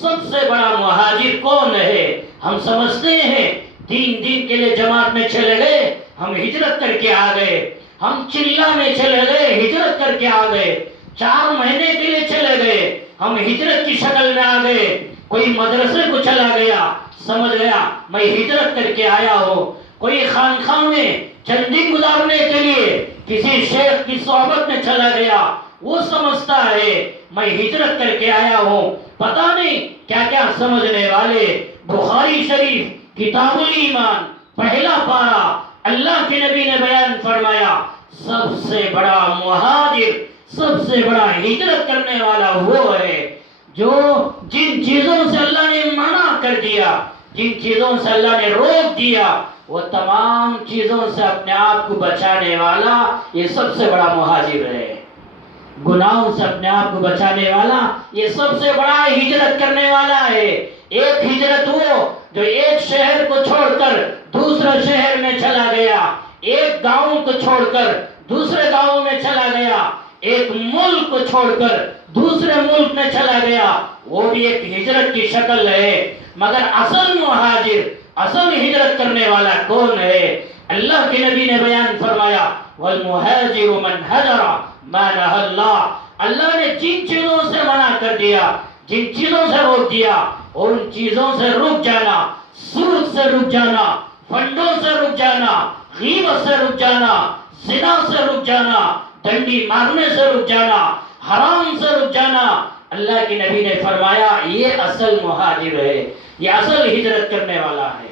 سب سے بڑا مہاجر کون ہے؟ ہم سمجھتے ہیں تین دن کے لیے جماعت میں چلے گئے، ہم ہجرت کر کے آ گئے، ہم چلہ میں چلے گئے، ہجرت کر کے آ گئے، 4 مہینے کے لیے چلے گئے، ہم ہجرت کی شکل میں آ گئے، کوئی مدرسے کو چلا گیا، سمجھ گیا میں ہجرت کر کے آیا ہوں، کوئی خانقاہ میں چند دن گزارنے کے لیے کسی شیخ کی صحبت میں چلا گیا، وہ سمجھتا ہے میں ہجرت کر کے آیا ہوں، پتہ نہیں کیا کیا سمجھنے والے۔ بخاری شریف کتاب الایمان پہلا پارہ اللہ کے نبی نے بیان فرمایا سب سے بڑا مہاجر، سب سے بڑا ہجرت کرنے والا وہ ہے جو جن چیزوں سے اللہ نے منع کر دیا، جن چیزوں سے اللہ نے روک دیا، وہ تمام چیزوں سے اپنے آپ کو بچانے والا یہ سب سے بڑا مہاجر ہے۔ گناہوں سے اپنے آپ کو بچانے والا یہ سب سے بڑا ہجرت کرنے والا ہے۔ ایک ہجرت وہ جو ایک شہر کو چھوڑ کر دوسرے شہر میں چلا گیا، ایک گاؤں کو چھوڑ کر دوسرے گاؤں میں چلا گیا، ایک ملک کو چھوڑ کر دوسرے ملک میں چلا گیا، وہ بھی ایک ہجرت کی شکل ہے۔ مگر اصل مہاجر، اصل ہجرت کرنے والا کون ہے؟ اللہ کے نبی نے بیان فرمایا والمہاجر من ہجر ما نہى اللہ، اللہ نے جن چیزوں سے منع کر دیا، جن چیزوں سے روک دیا، اور ان چیزوں سے رک جانا، سود سے رک جانا، فنڈوں سے رک جانا، غیبت سے رک جانا، زنا سے رک جانا، ڈنڈی مارنے سے رک جانا، حرام سے رک جانا، اللہ کے نبی نے فرمایا یہ اصل مہاجر ہے، یہ اصل ہجرت کرنے والا ہے۔